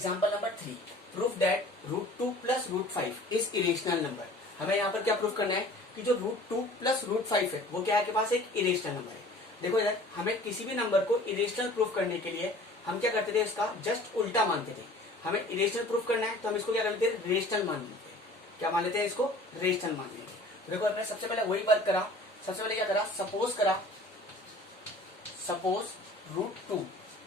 Example number 3, proof that √2 plus √5 is irrational number. हमें यहाँ पर क्या प्रूफ करना है कि जो √2 प्लस √5 है वो क्या है, के पास एक इरेशनल नंबर है। देखो इधर हमें किसी भी नंबर को इरेशनल प्रूफ करने के लिए हम क्या करते थे, इसका जस्ट उल्टा मानते थे। हमें इरेशनल प्रूफ करना है तो हम इसको क्या कर लेते हैं, रेशनल मान लेते हैं। क्या मान लेते हैं, इसको रेशनल मान लेंगे। तो देखो हमने सबसे पहले वही वर्क करा। सबसे पहले क्या करा, सपोज √2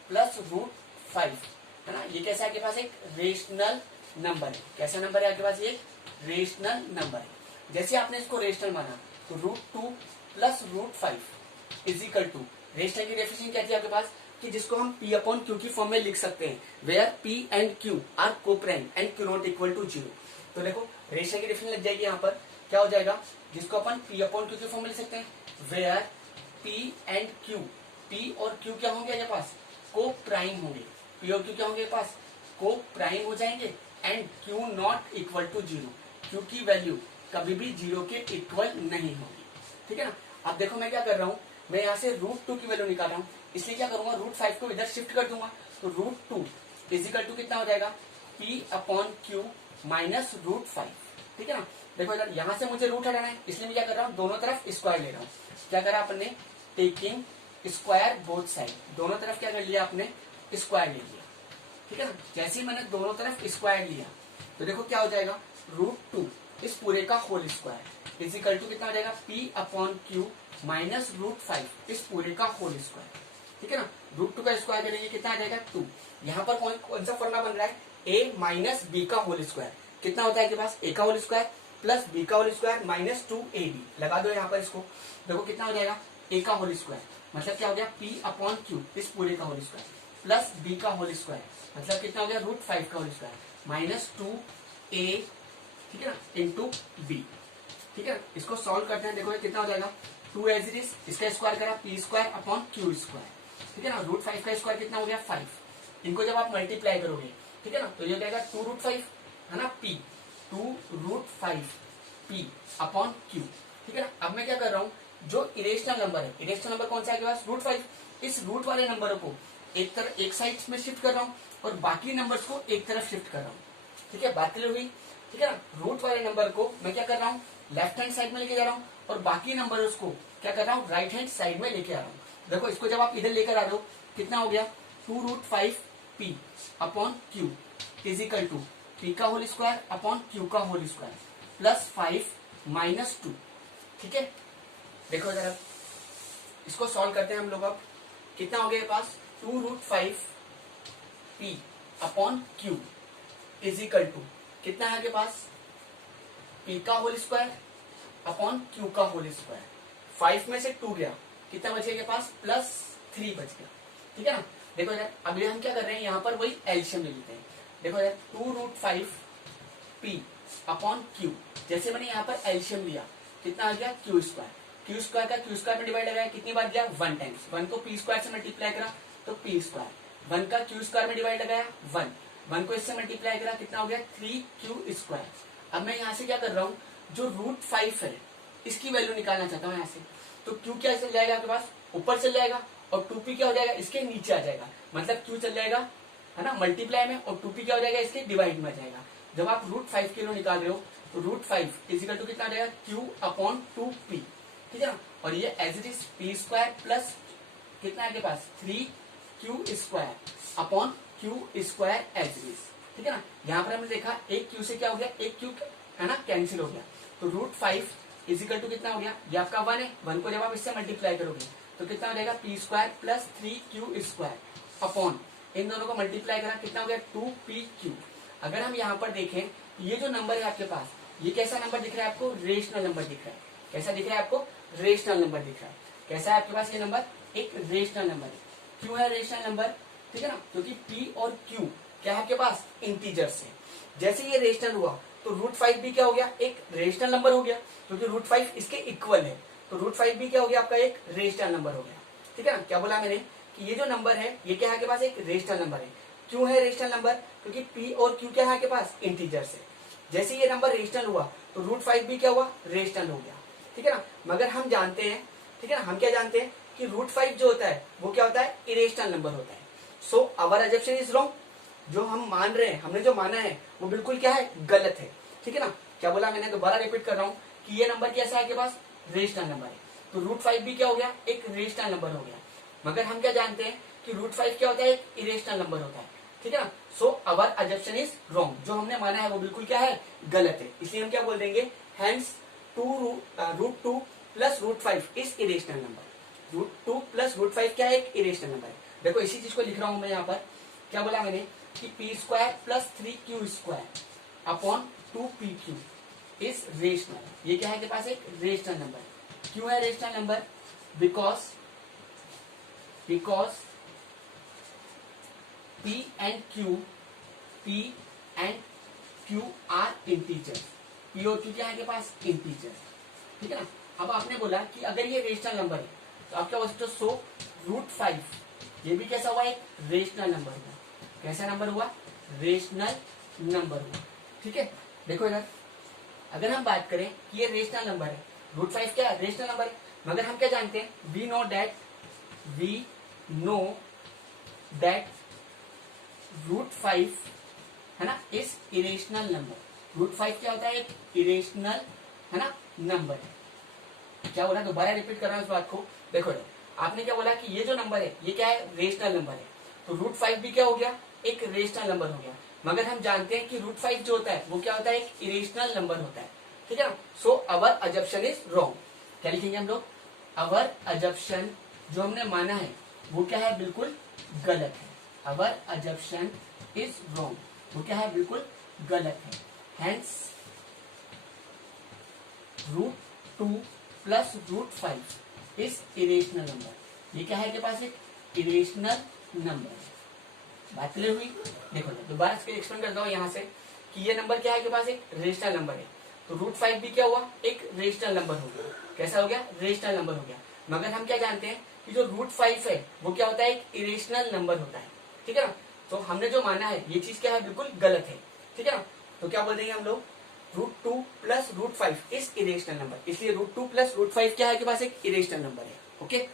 प्लस √5 है ना, ये कैसा है आपके पास, एक रेशनल नंबर है। कैसा नंबर है आपके पास, ये रेशनल नंबर है। जैसे आपने इसको रेशनल माना तो √2 plus √5 is equal to, rational की डेफिनेशन क्या थी आपके पास, कि जिसको हम P अपॉन Q की फॉर्म में लिख सकते हैं, where P and Q are coprime and Q not equal to 0। तो देखो रेशनल की डेफिनेशन लग जाएगी यहाँ पर, क्या हो जाएगा, जिसको अपन P अपॉन Q की फॉर्म में लिख सकते हैं, where P and Q, P और Q क्या होंगे आपके पास, को प्राइम होंगे। P और Q क्या होंगे पास, को प्राइम हो जाएंगे and Q not equal to 0, Q की वैल्यू कभी भी 0 के इक्वल नहीं होगी। ठीक है ना। अब देखो मैं क्या कर रहा हूँ, मैं यहाँ से √2 की वैल्यू निकाल रहा हूँ, इसलिए क्या करूंगा, √5 को इधर शिफ्ट कर दूंगा। तो √2 इज इक्वल टू कितना हो जाएगा, P अपॉन Q माइनस √5। ठीक है ना। देखो इधर यहाँ से मुझे रूट हटाना है, इसलिए मैं क्या कर रहा हूँ, दोनों तरफ स्क्वायर ले रहा हूँ। क्या करा आपने, टेकिंग स्क्वायर बोथ साइड, दोनों तरफ क्या कर लिया आपने, स्क्वायर ले लिया। ठीक है ना। जैसे ही मैंने दोनों तरफ स्क्वायर लिया तो देखो क्या हो जाएगा, √2 इस पूरे का whole square is equal to कितना हो जाएगा, P अपॉन Q माइनस √5 इस पूरे का होल स्क्वायर। ठीक है ना। √2 का स्क्वायर करेंगे कितना आ जाएगा, 2। यहाँ पर कौन सा फॉर्मूला बन रहा है, a माइनस बी का होल स्क्वायर। कितना होता है के पास, a का होल स्क्वायर प्लस b का होल स्क्वायर माइनस 2ab। लगा दो यहाँ पर इसको, देखो कितना हो जाएगा, a का होल स्क्वायर मतलब क्या हो गया, P अपॉन Q इस पूरे का होल स्क्वायर प्लस b का होल स्क्वायर मतलब कितना हो गया, √5 का होल स्क्वायर माइनस 2a, ठीक है ना, इंटू b। ठीक है, इसको सॉल्व करते हैं। देखो ये कितना हो जाएगा, 2 एज इट इज, इसका स्क्वायर करा p square upon Q square. ठीक है ना। √5 का स्क्वायर कितना हो गया, 5। इनको जब आप मल्टीप्लाई करोगे, ठीक है ना, तो ये हो जाएगा 2√5 है ना, p 2√5 p अपॉन Q। ठीक है ना। अब मैं क्या कर रहा हूँ, जो इरेशनल नंबर है, इरेशनल नंबर कौन सा है के पास, √5, इस रूट वाले नंबरों को एक साइड में शिफ्ट कर रहा हूँ और बाकी नंबर्स को एक तरफ शिफ्ट कर रहा हूँ। ठीक है, बात क्लियर हुई। ठीक है ना। रूट वाले नंबर को मैं क्या कर रहा हूँ, लेफ्ट हैंड साइड में लेके जा रहा हूँ और बाकी नंबर्स को क्या कर रहा हूँ, राइट हैंड साइड में लेके आ रहा हूँ। देखो इसको जब आप इधर लेकर आ रहे हो कितना हो गया, 2√5p upon Q is equal to p का होल स्क्वायर अपॉन Q का होल स्क्वायर प्लस 5 माइनस 2। ठीक है, देखो जरा इसको सॉल्व करते हैं हम लोग। अब कितना हो गया ये पास, 2√5p upon Q is equal to कितना है के पास, p का होल स्क्वायर अपॉन Q का होल स्क्वायर। 5 में से 2 गया, कितना बच गया के पास, प्लस 3 बच गया। ठीक है ना। देखो यार अगले हम क्या कर रहे हैं, यहाँ पर वही एलसीएम ले लेते हैं। देखो यार 2√5p अपॉन Q, जैसे मैंने यहाँ पर एलसीएम लिया कितना आ गया, Q स्क्वायर। Q स्क्वायर का Q स्क्वायर में डिवाइड लगाया, कितनी बार दिया, 1 टाइम्स। 1 को p स्क्वायर से मल्टीप्लाई करा तो p स्क्वायर। 1 का Q स्क्वायर में डिवाइड लगाया 1 को इससे मल्टीप्लाई करा, कितना हो गया, 3Q स्क्वायर। अब मैं यहाँ से क्या कर रहा हूँ, जो √5 है इसकी वैल्यू निकालना चाहता हूँ यहाँ से। तो Q क्या चल जाएगा आपके पास, ऊपर चल जाएगा और 2p क्या हो जाएगा, इसके नीचे आ जाएगा। मतलब Q चल जाएगा है ना मल्टीप्लाई में और 2p क्या हो जाएगा, इसके डिवाइड में आ जाएगा। जब आप √5 किलो निकाल रहे हो तो √5 इजिकल टू कितना आ जाएगा, Q अपॉन 2p। ठीक है ना। और ये as it is p square plus कितना है आपके पास, 3Q square upon Q square as it is. ठीक है ना। यहाँ पर हमने देखा एक Q से क्या हो गया, एक Q है ना कैंसिल हो गया। तो √5 इजिकल टू कितना हो गया, ये आपका 1 है। 1 को जब आप इससे मल्टीप्लाई करोगे तो कितना हो जाएगा, p square plus 3Q square upon, इन दोनों को मल्टीप्लाई करा कितना हो गया, 2pq। अगर हम यहाँ पर देखें ये जो नंबर है आपके पास, ये कैसा नंबर दिख रहा है आपको, रेशनल नंबर दिख रहा है। कैसा दिख रहा है आपको, रेशनल नंबर दिख रहा है। कैसा है आपके पास ये नंबर, एक रेशनल नंबर है। क्यों है रेशनल नंबर, ठीक है ना, क्योंकि p और q क्या है आपके पास, इंटीजर्स है। जैसे ये रेशनल हुआ तो √5 भी क्या हो गया, एक रेशनल नंबर हो गया, क्योंकि √5 इसके इक्वल है। तो √5 भी क्या हो गया आपका, एक रेशनल नंबर हो गया। ठीक है ना। क्या बोला मैंने कि ये जो नंबर है ये क्या है आपके पास, एक रेशनल नंबर है। क्यों है रेशनल नंबर, क्योंकि p और q क्या है आपके पास, इंटीजर्स है। जैसे ये नंबर रेशनल हुआ तो √5 भी क्या हुआ, रेशनल हो गया। ठीक है ना। मगर हम जानते हैं, ठीक है ना, हम क्या जानते हैं कि √5 जो होता है वो क्या होता है, इरेशनल नंबर होता है। So our assumption is wrong. जो हम मान रहे हैं, हमने जो माना है वो बिल्कुल क्या है, गलत है। ठीक है ना, क्या बोला मैंने, दोबारा रिपीट कर रहा हूँ कि ये नंबर कैसा है आपके पास, रेशनल नंबर है। तो √5 भी क्या हो गया, एक रेशनल नंबर हो गया। मगर हम क्या जानते हैं कि √5 क्या होता है, एक इरेशनल नंबर होता है। ठीक है ना, सो अवर अजम्पशन इज रॉन्ग, जो हमने माना है वो बिल्कुल क्या है, गलत है। इसलिए हम क्या बोल देंगे, hence √2 plus √5 is irrational number. √2 plus √5 क्या है, एक इरेशनल नंबर है। देखो इसी चीज को लिख रहा हूं मैं यहाँ पर, क्या बोला मैंने कि p² plus 3q² upon 2pq is rational. ये क्या है के पास, एक रेशनल नंबर है। क्यों है rational number, because p and q are integer. p और q क्या है के पास, इंटीजर। ठीक है ना, अब आपने बोला कि अगर ये रेशनल नंबर है तो आप क्या बोल सकते हो, सो √5 ये भी कैसा हुआ, एक रेशनल नंबर हुआ। कैसा नंबर हुआ, रेशनल नंबर हुआ। ठीक है, देखो इधर, अगर हम बात करें कि ये रेशनल नंबर है, √5 क्या है, रेशनल नंबर है। मगर हम क्या जानते हैं, वी नो दैट √5 है ना इज इरेशनल नंबर। √5 क्या होता है, एक इरेशनल है ना नंबर है। क्या बोला, दोबारा रिपीट कर रहा हूं इस बात को। देखो आपने क्या बोला कि ये जो नंबर है ये क्या है, रेशनल नंबर है। तो √5 भी क्या हो गया, एक रेशनल नंबर हो गया। मगर हम जानते हैं कि √5 जो होता है वो क्या होता है, एक इरेशनल नंबर होता है। ठीक है ना, सो अवर अजम्पशन इज रॉन्ग। क्या लिखेंगे हम लोग, अवर अजम्पशन जो हमने माना है वो क्या है, बिल्कुल गलत है। अवर अजम्पशन इज रॉन्ग, वो क्या है, बिल्कुल गलत है। Hence √2 plus √5 is irrational number. ये क्या है के पास, एक इरेशनल नंबर है। बात क्लियर हुई। देखो दोबारा इसको एक्सप्लेन करता हूँ यहाँ से कि ये नंबर क्या है के पास, एक रेशनल नंबर है। तो √5 भी क्या हुआ, एक रेशनल नंबर हो गया। कैसा हो गया, रेशनल नंबर हो गया। मगर हम क्या जानते हैं कि जो √5 है वो क्या होता है, एक इरेशनल नंबर होता है। ठीक है ना, तो हमने जो माना है ये चीज क्या है, बिल्कुल गलत है। ठीक है ना, तो क्या बोल देंगे हम लोग, √2 प्लस √5 इज इरेशनल नंबर। इसलिए √2 प्लस √5 क्या है के पास, एक इरेशनल नंबर है। ओके।